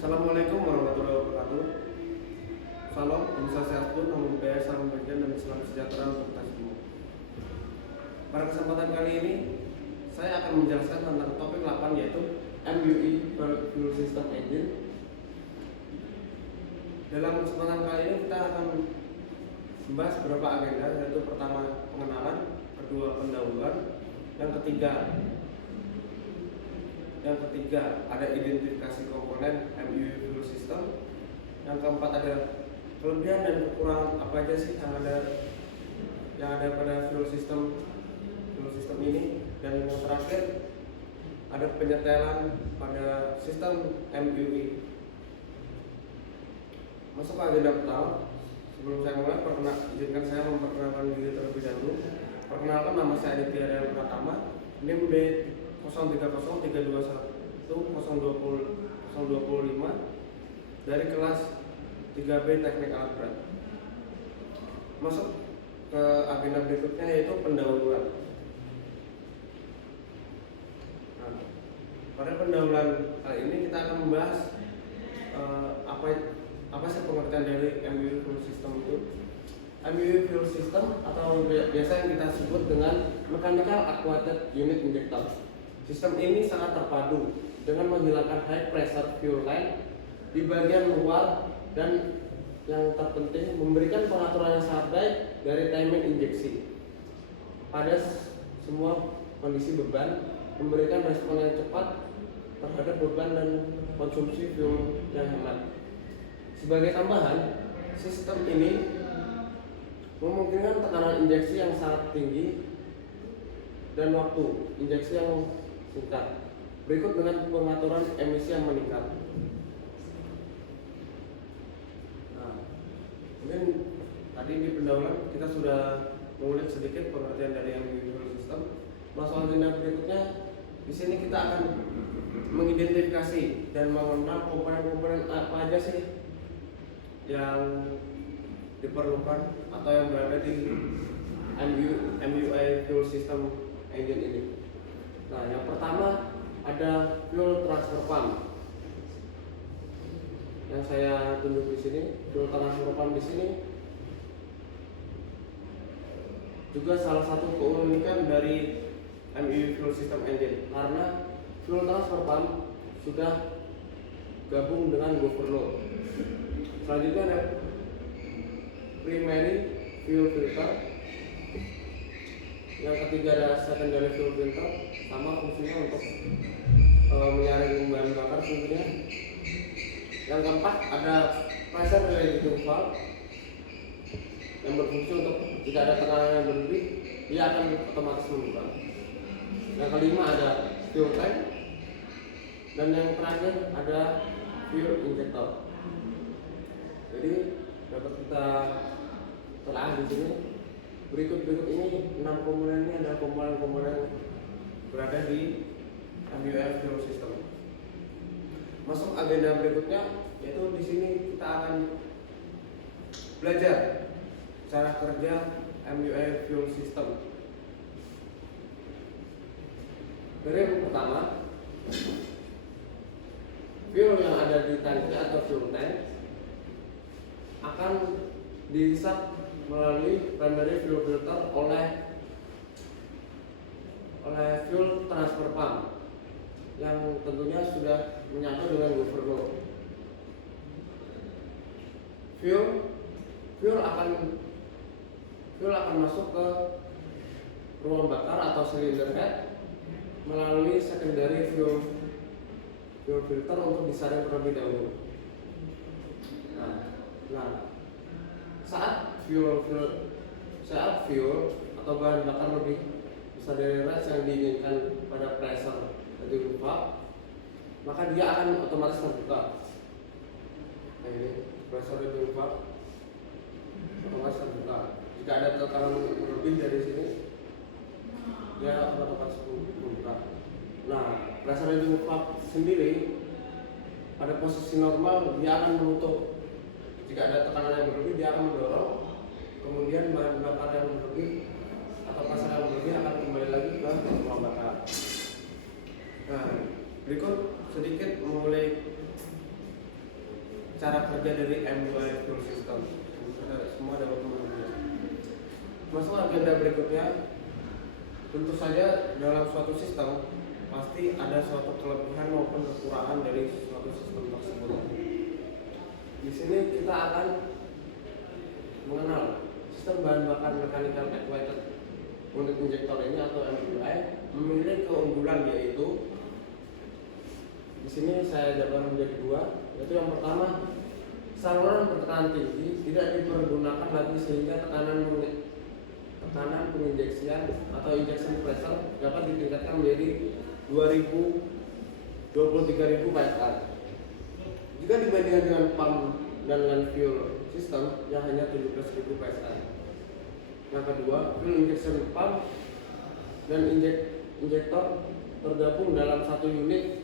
Assalamualaikum warahmatullahi wabarakatuh. Salam, Om Swastiastu, Namo Buddhaya, Salam Kebajikan dan Salam Sejahtera untuk kita semua. Pada kesempatan kali ini, saya akan menjelaskan tentang topik 8 yaitu MUE Fuel System Engine. Dalam kesempatan kali ini kita akan membahas beberapa agenda, yaitu pertama pengenalan, kedua pendahuluan, yang ketiga ada identifikasi komponen MUE Fuel System, yang keempat ada kelebihan dan kekurangan apa aja sih yang ada pada fuel system ini, dan yang terakhir ada penyetelan pada sistem MUE. Masuk ke agenda pertama. Sebelum saya mulai, izinkan saya memperkenalkan diri terlebih dahulu. Perkenalkan, nama saya Aditya Rian Pratama, NIM B030321020025 dari kelas 3B Teknik Alat Berat. Masuk ke agenda berikutnya yaitu pendahuluan. Nah, pada pendahuluan kali ini kita akan membahas apa sih pengertian dari MUE Fuel System itu. MUE Fuel System atau biasa yang kita sebut dengan Mechanical Actuated Unit Injector. Sistem ini sangat terpadu dengan menghilangkan high pressure fuel line di bagian luar, dan yang terpenting memberikan pengaturan yang sangat baik dari timing injeksi pada semua kondisi beban, memberikan respon yang cepat terhadap beban dan konsumsi fuel yang hemat. Sebagai tambahan, sistem ini memungkinkan tekanan injeksi yang sangat tinggi dan waktu injeksi yang singkat. Berikut dengan pengaturan emisi yang meningkat. Nah, mungkin tadi di pendahuluan kita sudah mengulik sedikit pengertian dari MUE Fuel System. Masuk agenda berikutnya, di sini kita akan mengidentifikasi dan mengenal komponen-komponen apa aja sih yang diperlukan atau yang berada di MUE Fuel System Engine ini. Nah, yang pertama ada fuel transfer pump. Yang saya tunjuk di sini, fuel transfer pump di sini juga salah satu keunikan dari MUE Fuel System Engine, karena fuel transfer pump sudah gabung dengan overload. Selanjutnya ada primary fuel filter, yang ketiga ada secondary fuel filter, sama fungsinya untuk menyaring bahan bakar fungsinya. Yang keempat ada pressure relieving valve yang berfungsi untuk jika ada tekanan yang berlebih dia akan otomatis membuka. Yang kelima ada fuel tank, dan yang terakhir ada fuel injector. Jadi dapat kita telah di sini. Berikut ini 6 komponen ini adalah komponen-komponen berada di MUE Fuel System. Masuk agenda berikutnya, yaitu di sini kita akan belajar cara kerja MUE Fuel System. Dari yang pertama, fuel yang ada di tangki atau fuel tank akan dihisap melalui primary fuel filter oleh fuel transfer pump yang tentunya sudah menyatu dengan overload. Fuel akan masuk ke ruang bakar atau cylinder head melalui secondary fuel filter untuk disaring terlebih dahulu. Nah, saat fuel atau bahan bakar lebih besar dari range yang diinginkan pada pressure dari valve, maka dia akan otomatis terbuka. Nah, ini pressure dari valve otomatis terbuka. Jika ada tekanan lebih dari sini, dia akan otomatis terbuka. Nah, pressure dari valve sendiri pada posisi normal dia akan menutup. Jika ada tekanan yang berlebih, dia akan mendorong, kemudian bahan bakar yang berlebih atau pressure yang berlebih akan kembali lagi ke ruang bakar. Nah, berikut sedikit mengulik cara kerja dari MUI fuel system. Semua dapat mengerti. Masuk agenda berikutnya, tentu saja dalam suatu sistem pasti ada suatu kelebihan maupun kekurangan dari suatu sistem tersebut. Di sini kita akan mengenal sistem bahan bakar mechanical actuated unit injektor ini atau MUI memiliki keunggulan, yaitu di sini saya jabarkan menjadi dua, yaitu yang pertama, saluran bertekanan tinggi tidak dipergunakan lagi sehingga tekanan penginjeksian atau injection pressure dapat ditingkatkan menjadi 23.000 PSI. Jika dibandingkan dengan pump dan land fuel system yang hanya 17.000 PSI. Yang kedua, fuel injection pump dan injektor tergabung dalam satu unit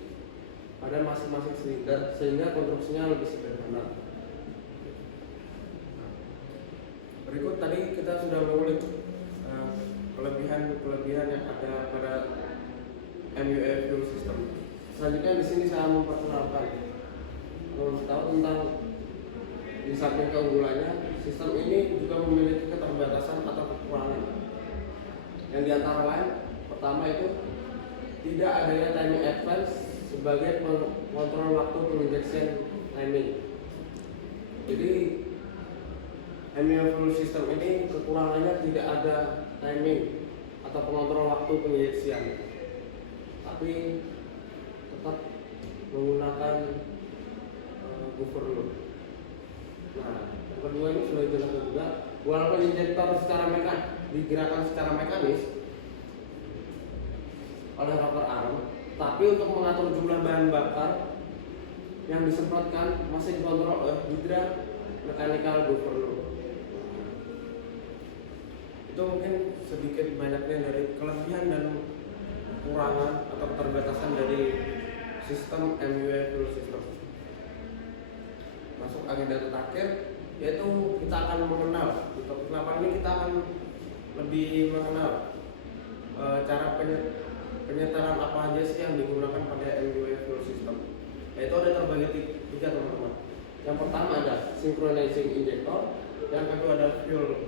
pada masing-masing silinder sehingga konstruksinya lebih sederhana. Berikut tadi kita sudah mengulik kelebihan yang ada pada MUI fuel system. Selanjutnya di sini saya memperkenalkan tahu tentang di samping keunggulannya, sistem ini juga memiliki keterbatasan atau kekurangan. Yang diantara lain, pertama itu tidak adanya timing advance sebagai pengontrol waktu penginjection timing. Jadi MUI fuel system ini kekurangannya tidak ada timing atau pengontrol waktu penginjeksian, tapi tetap menggunakan buffer load. Nah, yang kedua ini sudah dijelaskan juga, walaupun injektor digerakkan secara mekanis oleh rocker arm, tapi untuk mengatur jumlah bahan bakar yang disemprotkan masih dikontrol oleh hydra mechanical buffer load. Itu mungkin sedikit banyaknya dari kelebihan dan kekurangan atau keterbatasan dari sistem MUI fuel system. Masuk agenda terakhir, yaitu kita akan mengenal di topik 8 ini kita akan lebih mengenal cara penyetelan apa aja sih yang digunakan pada MUI fuel system. Yaitu ada terbagi tiga teman-teman. Yang pertama ada synchronizing injector, yang kedua ada fuel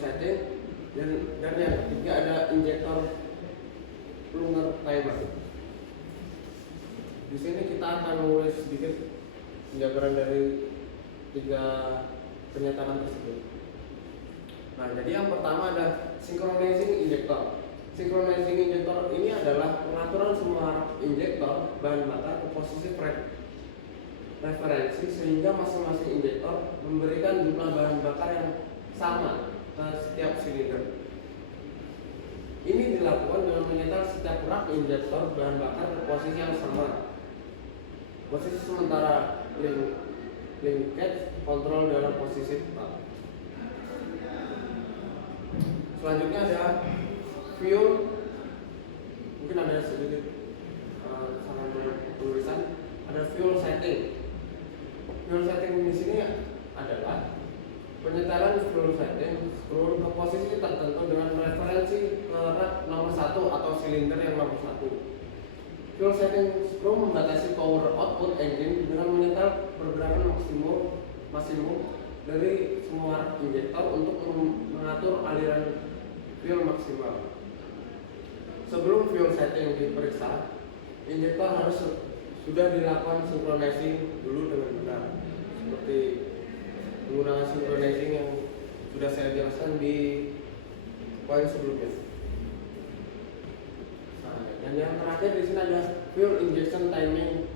setting, dan yang ketiga ada injektor plunger timer. Di sini kita akan menulis sedikit penjabaran dari tiga pernyataan tersebut. Nah, jadi yang pertama ada synchronizing injector. Synchronizing injector ini adalah pengaturan semua injektor bahan bakar ke posisi referensi sehingga masing-masing injektor memberikan jumlah bahan bakar yang sama ke setiap silinder. Ini dilakukan dengan menyetel setiap rak injektor bahan bakar ke posisi yang sama. Posisi sementara linkage kontrol dalam posisi tetap. Selanjutnya ada fuel, mungkin ada sedikit salah tulisan, ada fuel setting. Fuel setting di sini adalah penyetelan fuel setting screw ke posisi tertentu dengan referensi ke rak nomor 1 atau silinder yang nomor 1. Fuel setting screw membatasi power output engine dengan menyetel pergerakan maksimum dari semua rak injektor untuk mengatur aliran fuel maksimal. Sebelum fuel setting diperiksa, injektor harus sudah dilakukan synchronizing dulu dengan benar, seperti menggunakan synchronizing yang sudah saya jelaskan di poin sebelumnya. Nah, dan yang terakhir di sini ada fuel injection timing.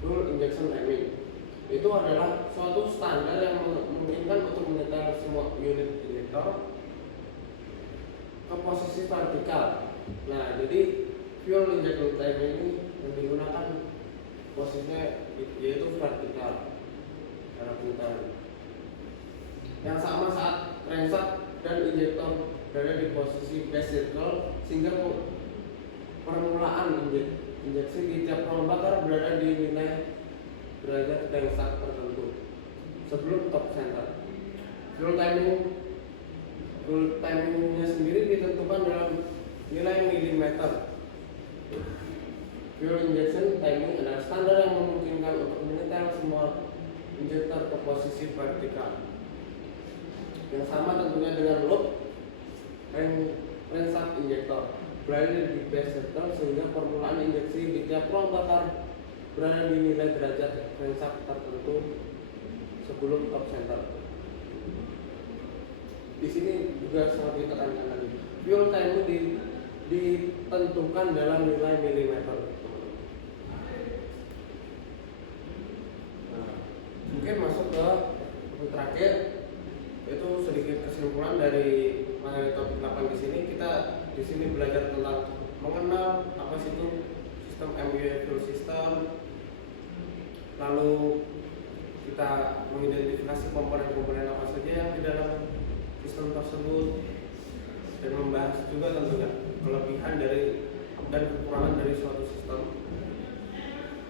Fuel injection timing itu adalah suatu standar yang memungkinkan untuk menyetel semua unit injektor ke posisi vertikal. Nah, jadi fuel injection timing ini yang digunakan posisinya yaitu vertikal. Yang sama saat crankshaft dan injektor berada di posisi base circle sehingga permulaan injeksi di tiap ruang bakar berada di nilai derajat crankshaft tertentu sebelum top center. Fuel timingnya sendiri ditentukan dalam nilai milimeter. Fuel injection timing adalah standar yang memungkinkan untuk injektor ke posisi vertikal yang sama tentunya dengan loop crankshaft injektor berada di base center, sehingga permulaan injeksi di tiap ruang bakar berada di nilai derajat crankshaft tertentu sebelum top center. Di sini juga sangat ditekankan lagi, fuel time ditentukan dalam nilai milimeter. Nah, mungkin masuk ke terakhir, itu sedikit kesimpulan dari materi topik 8 di sini. Kita di sini belajar tentang mengenal apa sih itu sistem MBA fuel system, lalu kita mengidentifikasi komponen-komponen apa saja yang di dalam sistem tersebut, dan membahas juga tentunya kelebihan dari dan kekurangan dari suatu sistem.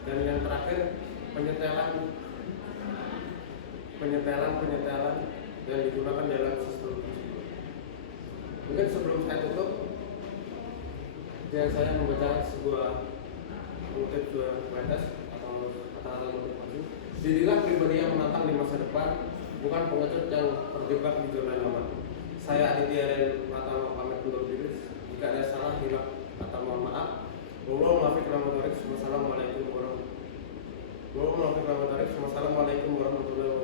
Dan yang terakhir, penyetelan yang digunakan dalam sistem tersebut. Mungkin sebelum saya tutup, saya membaca sebuah mengutip sebuah quotes atau kata-kata motivasi. Dirilah pribadi yang menantang di masa depan, bukan pengecut yang terjebak di zona nyaman. Saya Aditya dan Pratama pamit undur diri. Jika ada salah, hilaf atau mohon maaf. Wassalamualaikum warahmatullahi wabarakatuh.